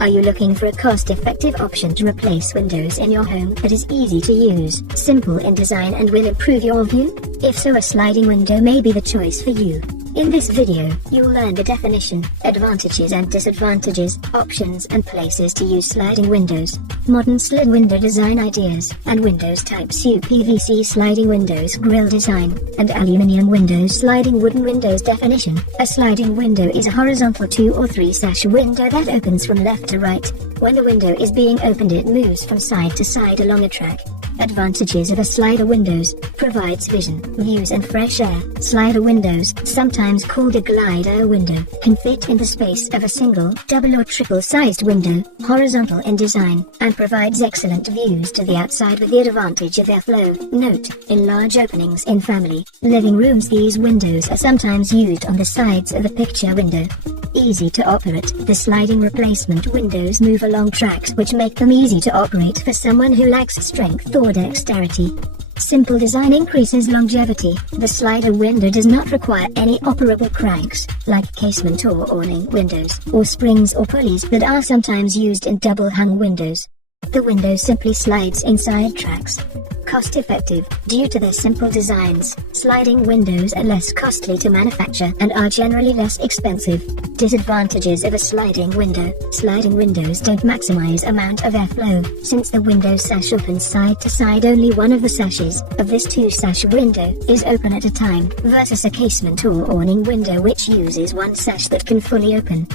Are you looking for a cost-effective option to replace windows in your home that is easy to use, simple in design and will improve your view? If so, a sliding window may be the choice for you. In this video, you'll learn the definition, advantages and disadvantages, options and places to use sliding windows, modern slid window design ideas, and Windows Type-C PVC sliding windows grille design, and aluminium windows sliding wooden windows definition. A sliding window is a horizontal 2 or 3 sash window that opens from left to right. When the window is being opened, it moves from side to side along a track. Advantages of a slider windows: provides vision, views and fresh air. Slider windows, sometimes called a glider window, can fit in the space of a single, double or triple-sized window, horizontal in design, and provides excellent views to the outside with the advantage of airflow. Note: in large openings in family, living rooms, these windows are sometimes used on the sides of the picture window. Easy to operate: the sliding replacement windows move along tracks which make them easy to operate for someone who lacks strength or dexterity. Simple design increases longevity: the slider window does not require any operable cranks, like casement or awning windows, or springs or pulleys that are sometimes used in double-hung windows. The window simply slides inside tracks. Cost-effective: due to their simple designs, sliding windows are less costly to manufacture and are generally less expensive. Disadvantages of a sliding window: sliding windows don't maximize amount of airflow. Since the window sash opens side to side, only one of the sashes of this 2-sash window is open at a time, versus a casement or awning window which uses one sash that can fully open.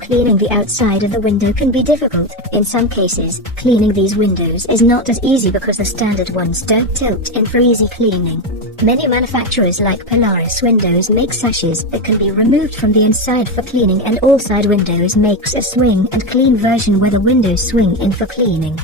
Cleaning the outside of the window can be difficult. In some cases, cleaning these windows is not as easy because the standard ones don't tilt in for easy cleaning. Many manufacturers like Polaris Windows make sashes that can be removed from the inside for cleaning, and All Side Windows makes a swing and clean version where the windows swing in for cleaning.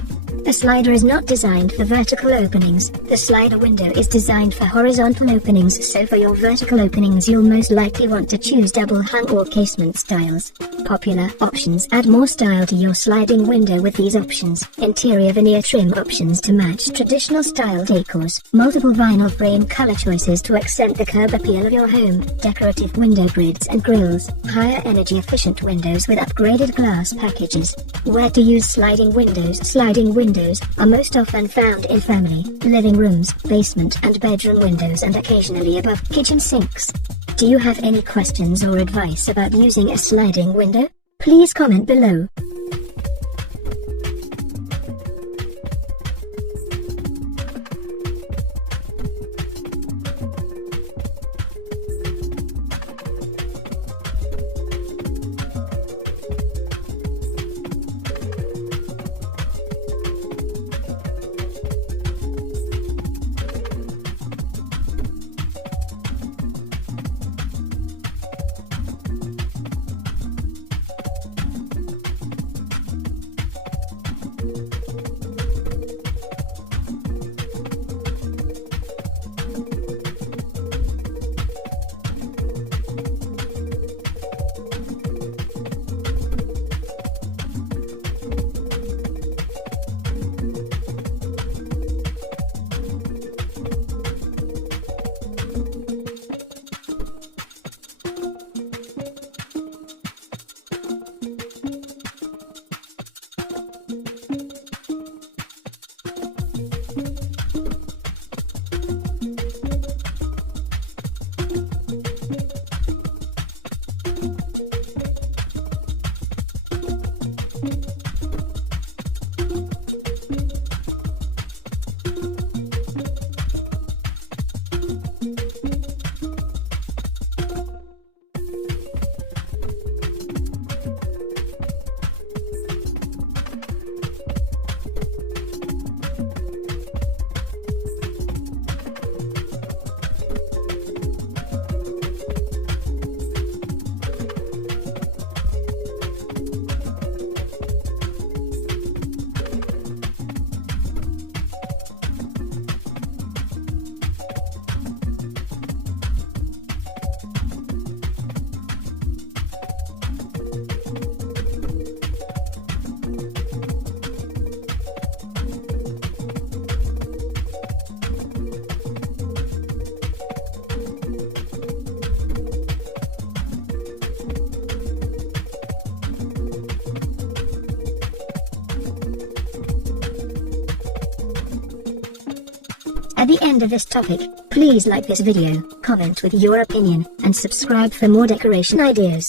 A slider is not designed for vertical openings. The slider window is designed for horizontal openings, so for your vertical openings you'll most likely want to choose double hung or casement styles. Popular options: add more style to your sliding window with these options: interior veneer trim options to match traditional style decors, multiple vinyl frame color choices to accent the curb appeal of your home, decorative window grids and grills, higher energy efficient windows with upgraded glass packages. Where to use sliding windows: sliding windows are most often found in family, living rooms, basement and bedroom windows, and occasionally above kitchen sinks. Do you have any questions or advice about using a sliding window? Please comment below. At the end of this topic, please like this video, comment with your opinion, and subscribe for more decoration ideas.